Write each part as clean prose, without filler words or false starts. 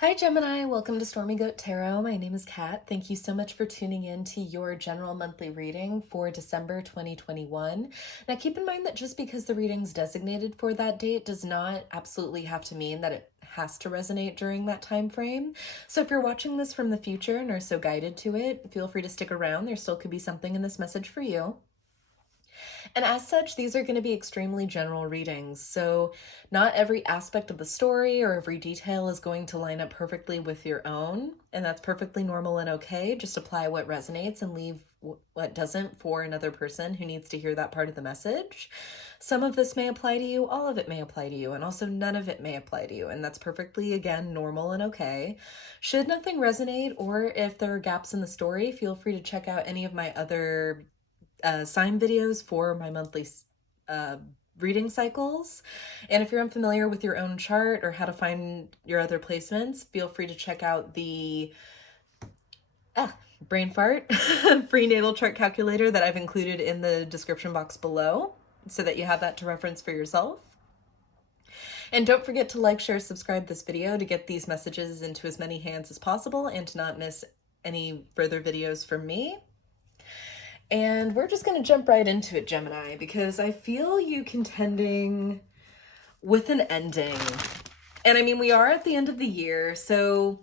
Hi Gemini, welcome to Stormy Goat Tarot. My name is Kat. Thank you so much for tuning in to your general monthly reading for December 2021. Now keep in mind that just because the reading's designated for that date does not absolutely have to mean that it has to resonate during that time frame. So if you're watching this from the future and are so guided to it, feel free to stick around. There still could be something in this message for you. And as such, these are going to be extremely general readings, so not every aspect of the story or every detail is going to line up perfectly with your own, and that's perfectly normal and okay. Just apply what resonates and leave what doesn't for another person who needs to hear that part of the message. Some of this may apply to you, all of it may apply to you, and also none of it may apply to you, and that's perfectly, again, normal and okay. Should nothing resonate, or if there are gaps in the story, feel free to check out any of my other sign videos for my monthly reading cycles. And if you're unfamiliar with your own chart or how to find your other placements, feel free to check out the brain fart free natal chart calculator that I've included in the description box below so that you have that to reference for yourself. And don't forget to like, share, subscribe this video to get these messages into as many hands as possible and to not miss any further videos from me. And we're just going to jump right into it, Gemini, because I feel you contending with an ending. And I mean, we are at the end of the year, so,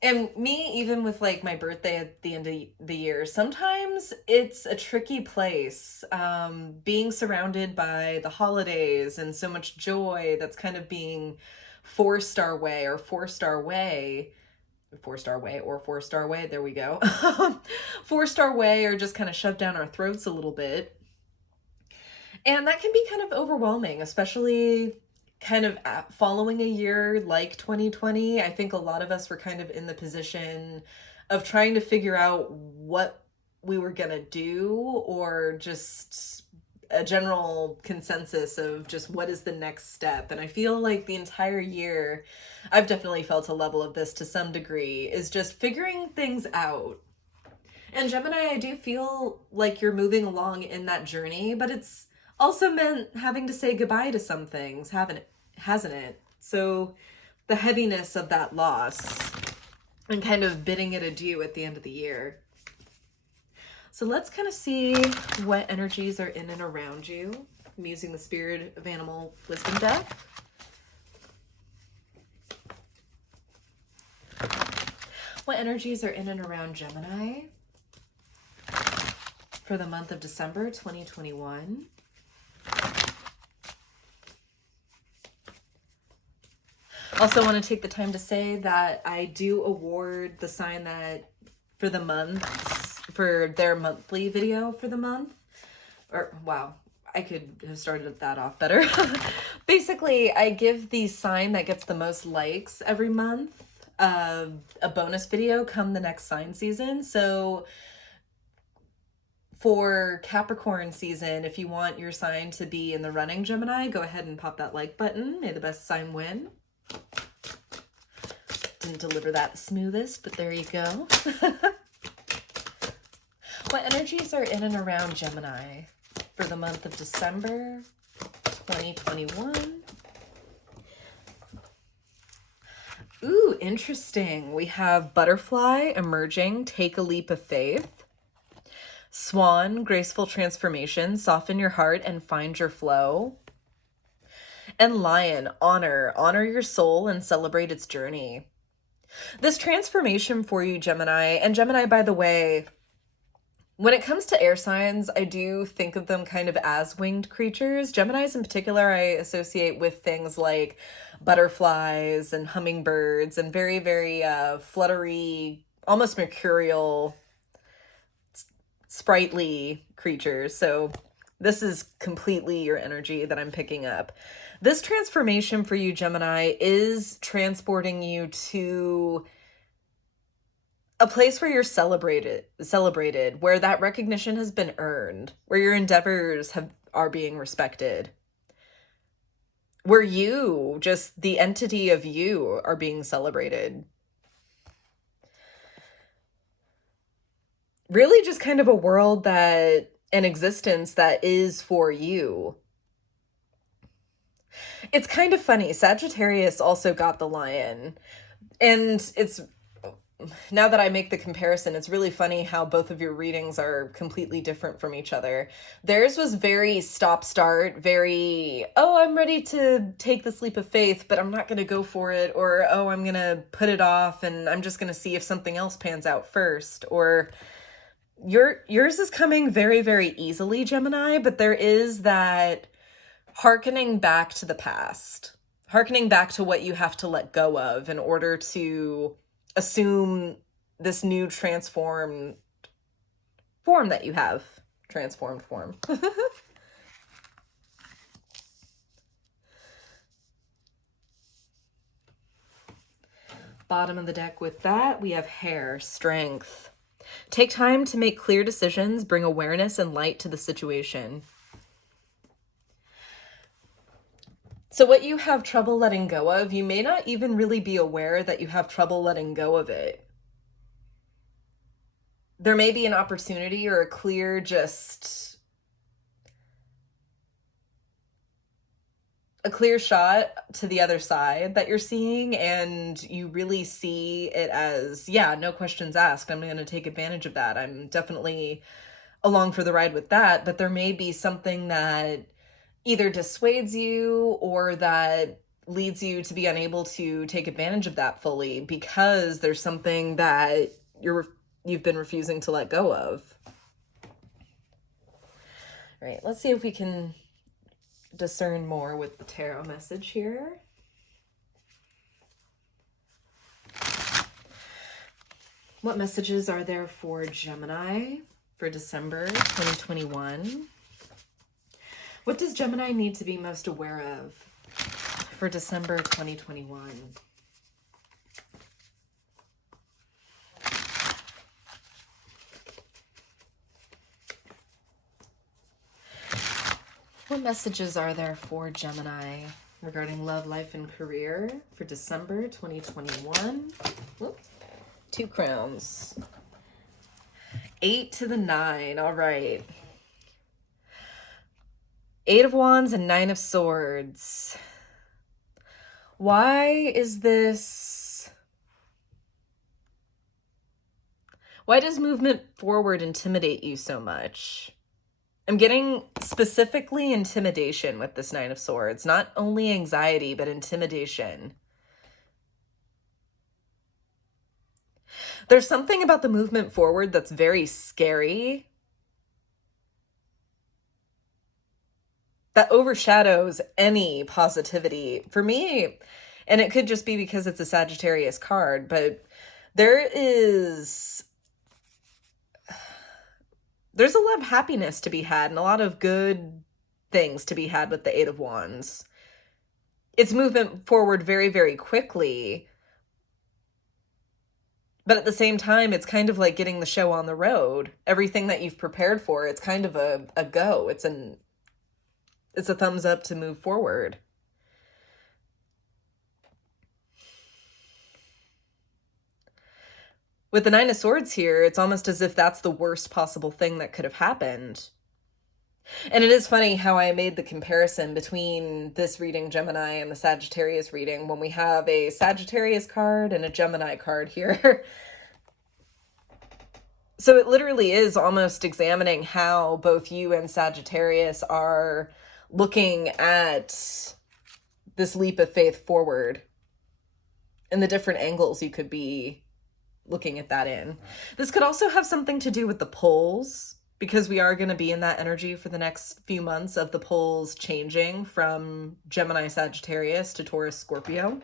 and me, even with like my birthday at the end of the year, sometimes it's a tricky place, being surrounded by the holidays and so much joy that's kind of being forced our way, there we go. Forced our way or just kind of shoved down our throats a little bit. And that can be kind of overwhelming, especially kind of following a year like 2020. I think a lot of us were kind of in the position of trying to figure out what we were gonna do, or just a general consensus of just what is the next step. And I feel like the entire year, I've definitely felt a level of this to some degree, is just figuring things out. And Gemini, I do feel like you're moving along in that journey, but it's also meant having to say goodbye to some things, hasn't it? So the heaviness of that loss and kind of bidding it adieu at the end of the year. So let's kind of see what energies are in and around you. I'm using the Spirit of Animal Wisdom deck. What energies are in and around Gemini for the month of December 2021? Also want to take the time to say that I do award the sign that for the month, for their monthly video for the month, or wow, I could have started that off better. Basically, I give the sign that gets the most likes every month a bonus video come the next sign season. So for Capricorn season, if you want your sign to be in the running, Gemini, go ahead and pop that like button. May the best sign win. Didn't deliver that the smoothest, but there you go. What energies are in and around Gemini for the month of December 2021? Ooh, interesting. We have Butterfly emerging, take a leap of faith. Swan, graceful transformation, soften your heart and find your flow. And Lion, honor your soul and celebrate its journey. This transformation for you, Gemini, and Gemini, by the way, when it comes to air signs, I do think of them kind of as winged creatures. Geminis in particular, I associate with things like butterflies and hummingbirds and very, very fluttery, almost mercurial, sprightly creatures. So this is completely your energy that I'm picking up. This transformation for you, Gemini, is transporting you to a place where you're celebrated, where that recognition has been earned, where your endeavors are being respected, where you, just the entity of you, are being celebrated. Really just kind of a world that, an existence that is for you. It's kind of funny. Sagittarius also got the Lion. And it's, now that I make the comparison, it's really funny how both of your readings are completely different from each other. Theirs was very stop-start, very, oh, I'm ready to take this leap of faith, but I'm not going to go for it, or, oh, I'm going to put it off, and I'm just going to see if something else pans out first, or yours is coming very, very easily, Gemini, but there is that hearkening back to the past, hearkening back to what you have to let go of in order to assume this new transformed form that you have. Transformed form. Bottom of the deck with that, we have hair, strength. Take time to make clear decisions, bring awareness and light to the situation. So what you have trouble letting go of, you may not even really be aware that you have trouble letting go of it. There may be an opportunity or a clear a clear shot to the other side that you're seeing, and you really see it as, yeah, no questions asked. I'm going to take advantage of that. I'm definitely along for the ride with that, but there may be something that either dissuades you or that leads you to be unable to take advantage of that fully because there's something that you've been refusing to let go of. All right, let's see if we can discern more with the tarot message here. What messages are there for Gemini for December 2021? What does Gemini need to be most aware of for December 2021? What messages are there for Gemini regarding love, life, and career for December 2021? Whoop. 2 crowns. 8 to the 9. All right. 8 of Wands and 9 of Swords. Why does movement forward intimidate you so much? I'm getting specifically intimidation with this 9 of Swords. Not only anxiety, but intimidation. There's something about the movement forward that's very scary, that overshadows any positivity for me. And it could just be because it's a Sagittarius card, but there's a lot of happiness to be had and a lot of good things to be had with the 8 of Wands. It's movement forward very, very quickly. But at the same time, it's kind of like getting the show on the road. Everything that you've prepared for, it's kind of a go. It's a thumbs up to move forward. With the 9 of Swords here, it's almost as if that's the worst possible thing that could have happened. And it is funny how I made the comparison between this reading, Gemini, and the Sagittarius reading when we have a Sagittarius card and a Gemini card here. So it literally is almost examining how both you and Sagittarius are looking at this leap of faith forward and the different angles you could be looking at that in. This could also have something to do with the poles, because we are going to be in that energy for the next few months of the poles changing from Gemini Sagittarius to Taurus Scorpio.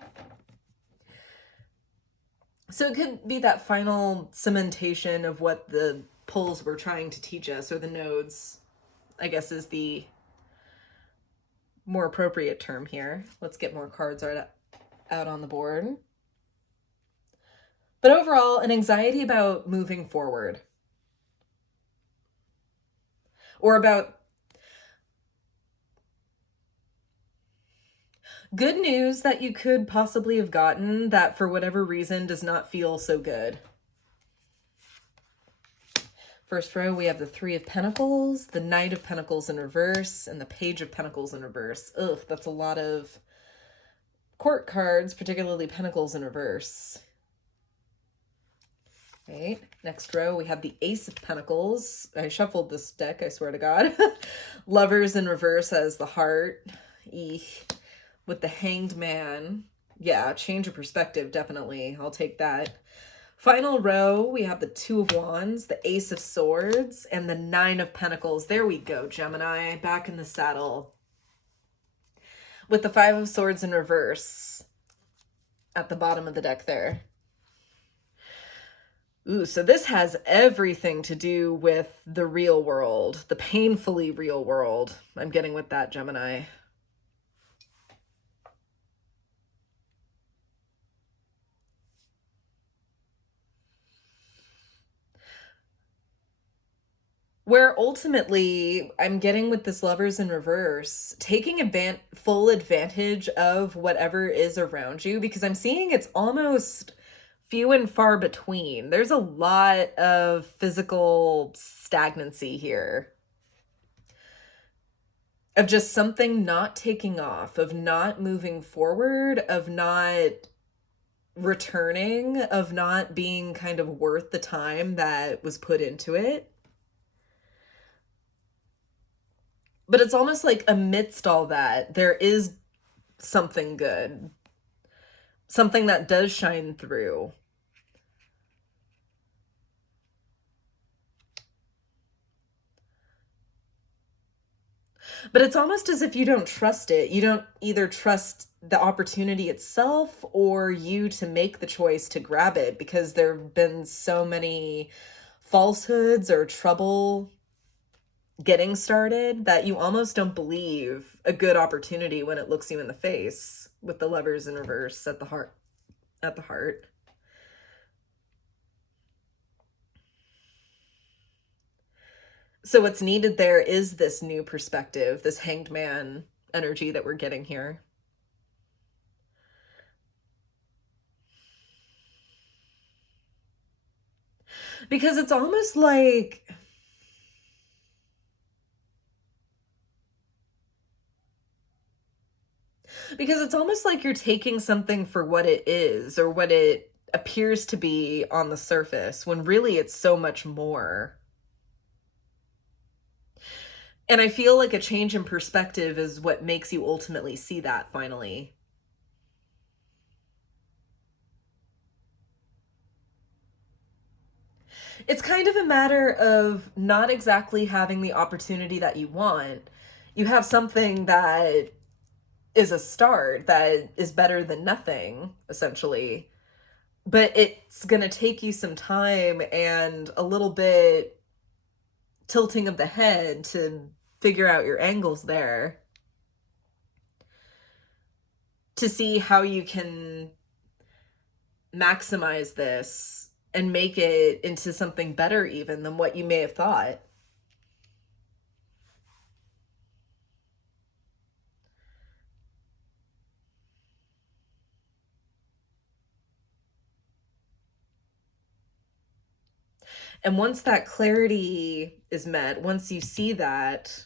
So it could be that final cementation of what the poles were trying to teach us, or the nodes, I guess is the more appropriate term here. Let's get more cards out on the board. But overall, an anxiety about moving forward. Or about good news that you could possibly have gotten that for whatever reason does not feel so good. First row, we have the 3 of Pentacles, the Knight of Pentacles in reverse, and the Page of Pentacles in reverse. Ugh, that's a lot of court cards, particularly Pentacles in reverse. Right, next row we have the Ace of Pentacles. I shuffled this deck, I swear to God. Lovers in reverse as the heart. Eek. With the Hanged Man. Yeah, change of perspective, definitely. I'll take that. Final row, we have the Two of Wands, the Ace of Swords, and the Nine of Pentacles. There we go, Gemini, back in the saddle. With the Five of Swords in reverse at the bottom of the deck there. Ooh, so this has everything to do with the real world, the painfully real world. I'm getting with that, Gemini. Where ultimately I'm getting with this Lovers in reverse, taking full advantage of whatever is around you, because I'm seeing it's almost few and far between. There's a lot of physical stagnancy here. Of just something not taking off, of not moving forward, of not returning, of not being kind of worth the time that was put into it. But it's almost like amidst all that, there is something good. Something that does shine through. But it's almost as if you don't trust it. You don't either trust the opportunity itself or you to make the choice to grab it, because there have been so many falsehoods or trouble getting started that you almost don't believe a good opportunity when it looks you in the face, with the Lovers in reverse at the heart. So what's needed there is this new perspective, this Hanged Man energy that we're getting here. Because it's almost like you're taking something for what it is, or what it appears to be on the surface, when really it's so much more. And I feel like a change in perspective is what makes you ultimately see that finally. It's kind of a matter of not exactly having the opportunity that you want. You have something that is a start, that is better than nothing, essentially. But it's going to take you some time and a little bit tilting of the head to figure out your angles there, to see how you can maximize this and make it into something better even than what you may have thought. And once that clarity is met, once you see that,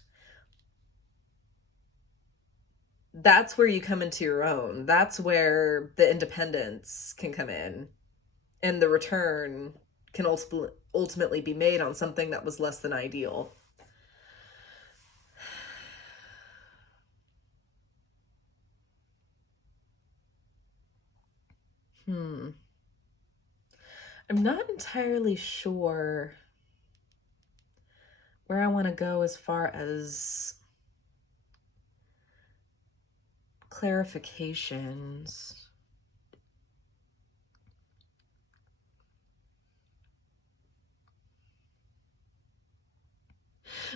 that's where you come into your own. That's where the independence can come in, and the return can ultimately be made on something that was less than ideal. I'm not entirely sure where I want to go as far as clarifications.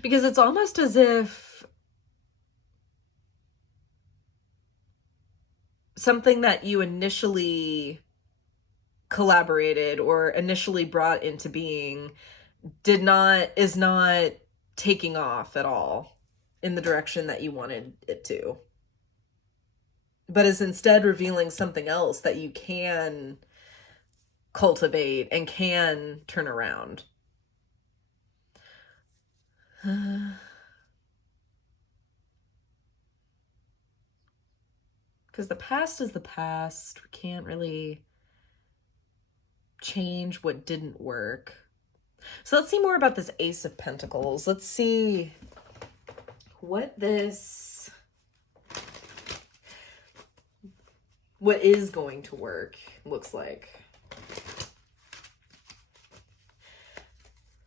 Because it's almost as if something that you initially collaborated or initially brought into being is not taking off at all in the direction that you wanted it to, but is instead revealing something else that you can cultivate and can turn around. Because the past is the past. We can't really change what didn't work. So let's see more about this Ace of Pentacles. Let's see what is going to work looks like.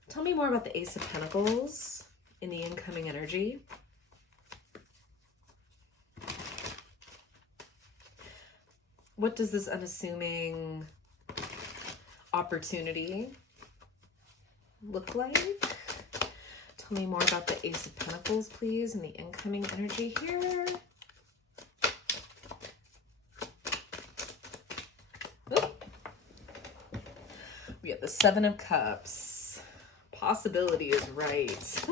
Tell me more about the Ace of Pentacles in the incoming energy. What does this unassuming opportunity look like? Tell me more about the Ace of Pentacles, please, and the incoming energy here. Oop. We have the Seven of Cups. Possibility is right.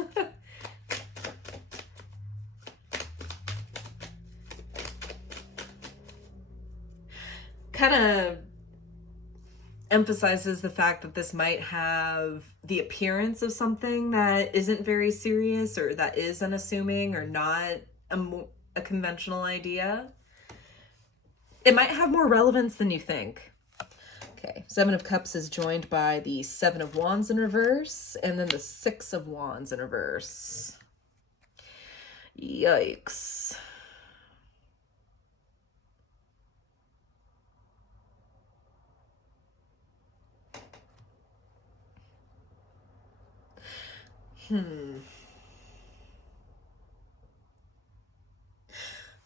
Kind of emphasizes the fact that this might have the appearance of something that isn't very serious, or that is unassuming, or not a conventional idea. It might have more relevance than you think. Okay, Seven of Cups is joined by the Seven of Wands in reverse, and then the Six of Wands in reverse. Yikes.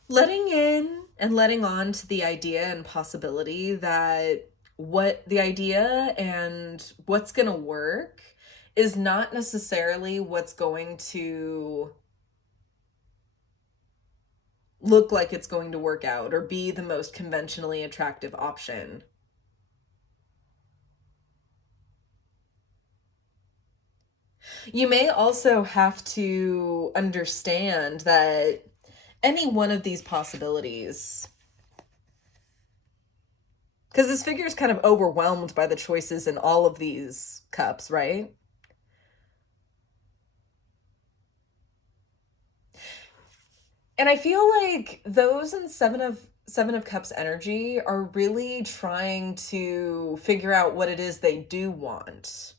Letting in and letting on to the idea and possibility that what the idea and what's going to work is not necessarily what's going to look like it's going to work out or be the most conventionally attractive option. You may also have to understand that any one of these possibilities, because this figure is kind of overwhelmed by the choices in all of these cups, right? And I feel like those in Seven of Cups energy are really trying to figure out what it is they do want.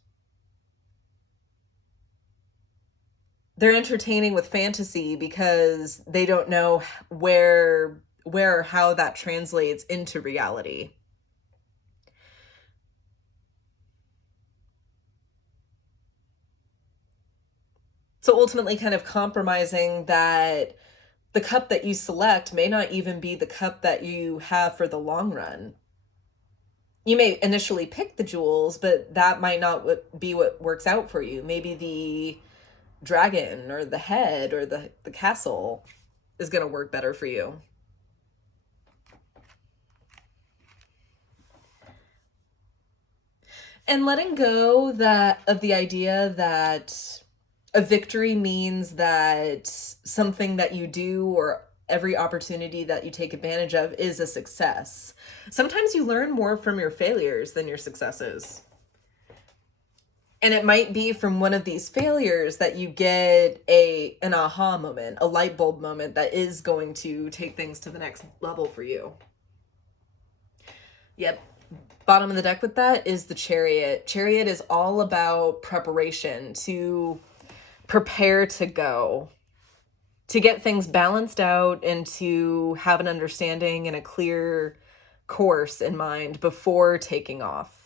They're entertaining with fantasy because they don't know where or how that translates into reality. So ultimately kind of compromising that the cup that you select may not even be the cup that you have for the long run. You may initially pick the jewels, but that might not be what works out for you. Maybe the dragon or the head or the castle is going to work better for you. And letting go of the idea that a victory means that something that you do or every opportunity that you take advantage of is a success. Sometimes you learn more from your failures than your successes. And it might be from one of these failures that you get an aha moment, a light bulb moment that is going to take things to the next level for you. Yep. Bottom of the deck with that is the Chariot. Chariot is all about preparation, to prepare to go, to get things balanced out, and to have an understanding and a clear course in mind before taking off.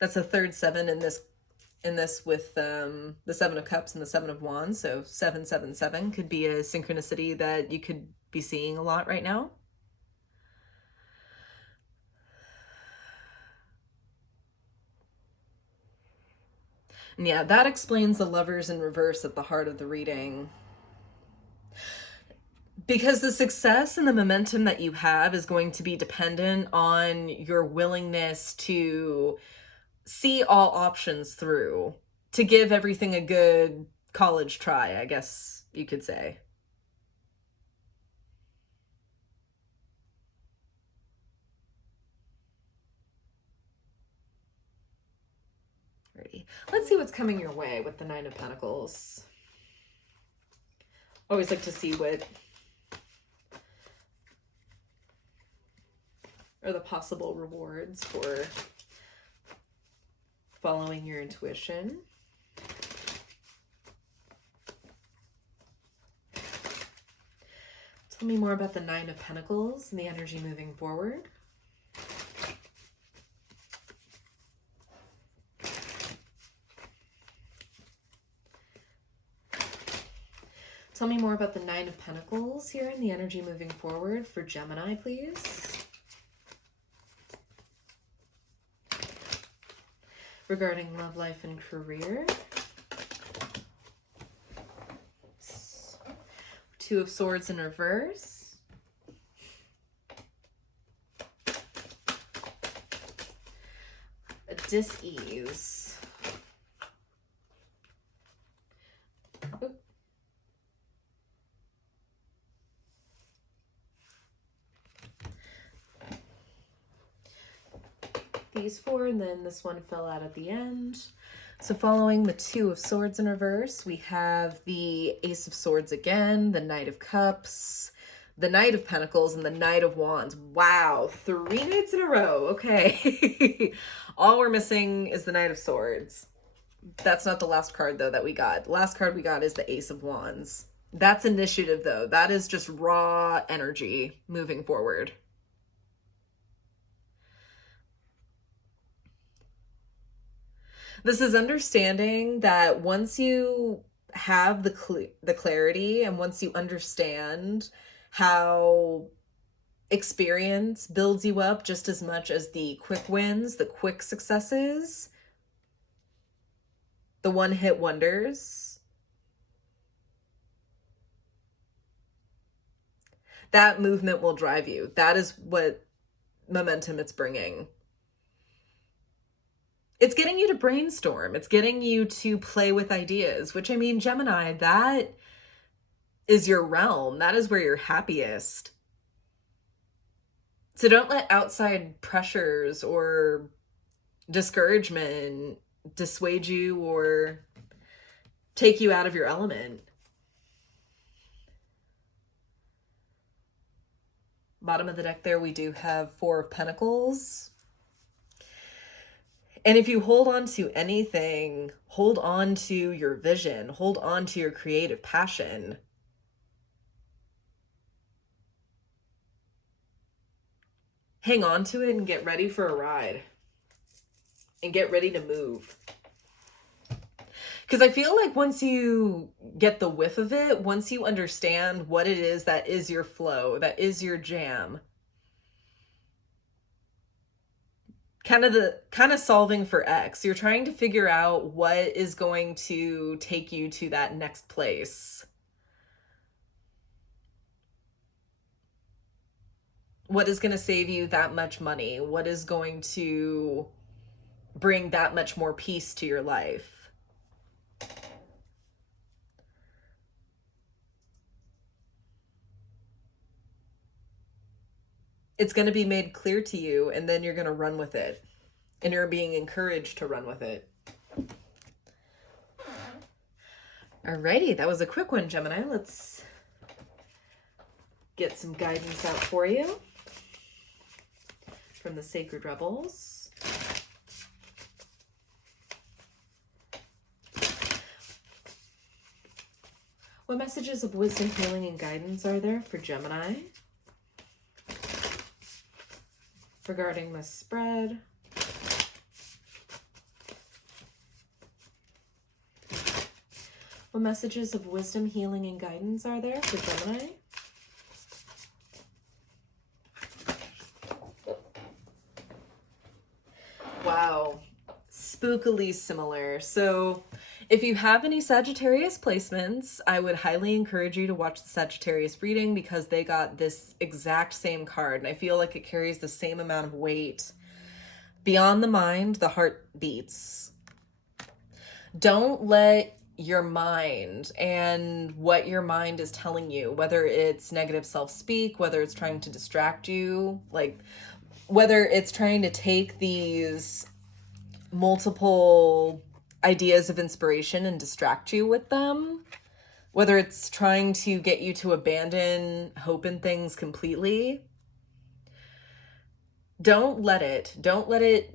That's a third seven in this with the Seven of Cups and the Seven of Wands. So 777 could be a synchronicity that you could be seeing a lot right now. And yeah, that explains the Lovers in reverse at the heart of the reading. Because the success and the momentum that you have is going to be dependent on your willingness to see all options through, to give everything a good college try, I guess you could say. Alrighty. Let's see what's coming your way with the Nine of Pentacles. Always like to see what are the possible rewards for following your intuition. Tell me more about the Nine of Pentacles and the energy moving forward. Tell me more about the Nine of Pentacles here and the energy moving forward for Gemini, please. Regarding love, life, and career. Two of Swords in reverse. A dis-ease. These four, and then this one fell out at the end. So following the Two of Swords in reverse, we have the Ace of Swords again, the Knight of Cups, the Knight of Pentacles, and the Knight of Wands. Wow, 3 nights in a row. Okay. All we're missing is the Knight of Swords. That's not the last card, though, that we got. The last card we got is the Ace of Wands. That's initiative, though. That is just raw energy moving forward. This is understanding that once you have the clarity and once you understand how experience builds you up just as much as the quick wins, the quick successes, the one-hit wonders, that movement will drive you. That is what momentum it's bringing. It's getting you to brainstorm. It's getting you to play with ideas, which, I mean, Gemini, that is your realm. That is where you're happiest. So don't let outside pressures or discouragement dissuade you or take you out of your element. Bottom of the deck there, we do have Four of Pentacles. And if you hold on to anything, hold on to your vision, hold on to your creative passion. Hang on to it and get ready for a ride. And get ready to move. Because I feel like once you get the whiff of it, once you understand what it is that is your flow, that is your jam, kind of solving for X. You're trying to figure out what is going to take you to that next place. What is going to save you that much money? What is going to bring that much more peace to your life? It's going to be made clear to you, and then you're going to run with it. And you're being encouraged to run with it. Alrighty, that was a quick one, Gemini. Let's get some guidance out for you from the Sacred Rebels. What messages of wisdom, healing, and guidance are there for Gemini regarding this spread? What messages of wisdom, healing, and guidance are there for Gemini? Wow, spookily similar. So if you have any Sagittarius placements, I would highly encourage you to watch the Sagittarius reading because they got this exact same card. And I feel like it carries the same amount of weight. Beyond the mind, the heart beats. Don't let your mind and what your mind is telling you, whether it's negative self-speak, whether it's trying to distract you, like whether it's trying to take these multiple ideas of inspiration and distract you with them, Whether it's trying to get you to abandon hope in things completely, don't let it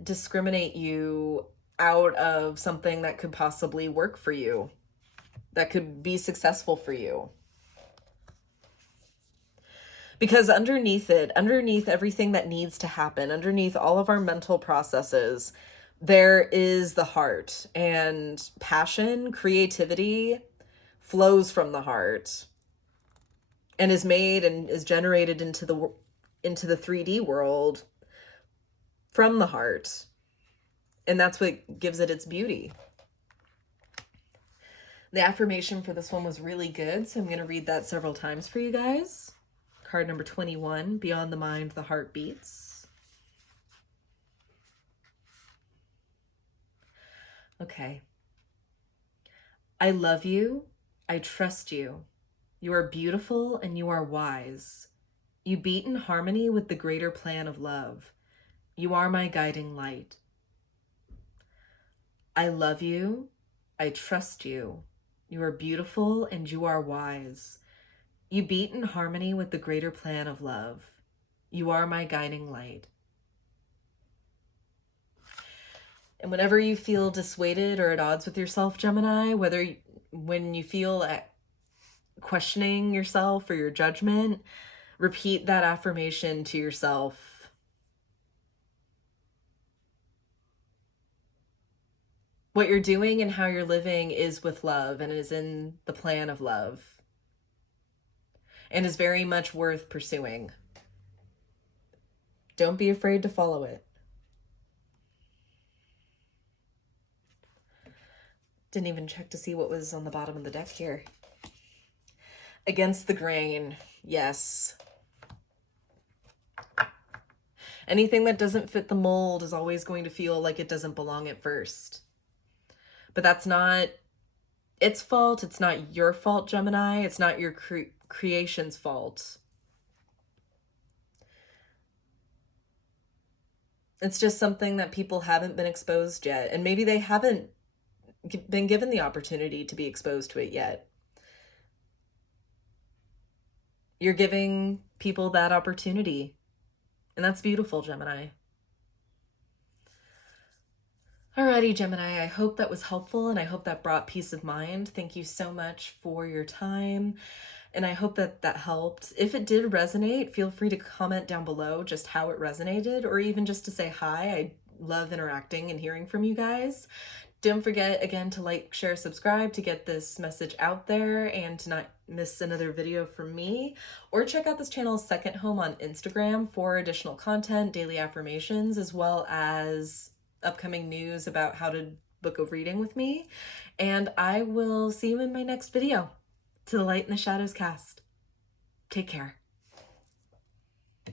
discriminate you out of something that could possibly work for you, that could be successful for you. Because underneath everything that needs to happen, underneath all of our mental processes, there is the heart, and passion, creativity flows from the heart and is made and is generated into the 3D world from the heart. And that's what gives it its beauty. The affirmation for this one was really good, so I'm going to read that several times for you guys. Card number 21, Beyond the Mind, the Heart Beats. Okay. I love you. I trust you. You are beautiful and you are wise. You beat in harmony with the greater plan of love. You are my guiding light. I love you. I trust you. You are beautiful and you are wise. You beat in harmony with the greater plan of love. You are my guiding light. And whenever you feel dissuaded or at odds with yourself, Gemini, when you feel at questioning yourself or your judgment, repeat that affirmation to yourself. What you're doing and how you're living is with love and is in the plan of love and is very much worth pursuing. Don't be afraid to follow it. Didn't even check to see what was on the bottom of the deck here. Against the grain, yes. Anything that doesn't fit the mold is always going to feel like it doesn't belong at first. But that's not its fault. It's not your fault, Gemini. It's not your creation's fault. It's just something that people haven't been exposed yet. And maybe they haven't been given the opportunity to be exposed to it yet. You're giving people that opportunity. And that's beautiful, Gemini. Alrighty, Gemini, I hope that was helpful and I hope that brought peace of mind. Thank you so much for your time. And I hope that that helped. If it did resonate, feel free to comment down below just how it resonated, or even just to say hi. I love interacting and hearing from you guys. Don't forget, again, to like, share, subscribe to get this message out there and to not miss another video from me. Or check out this channel's second home on Instagram for additional content, daily affirmations, as well as upcoming news about how to book a reading with me. And I will see you in my next video. To the Light and the Shadows cast. Take care.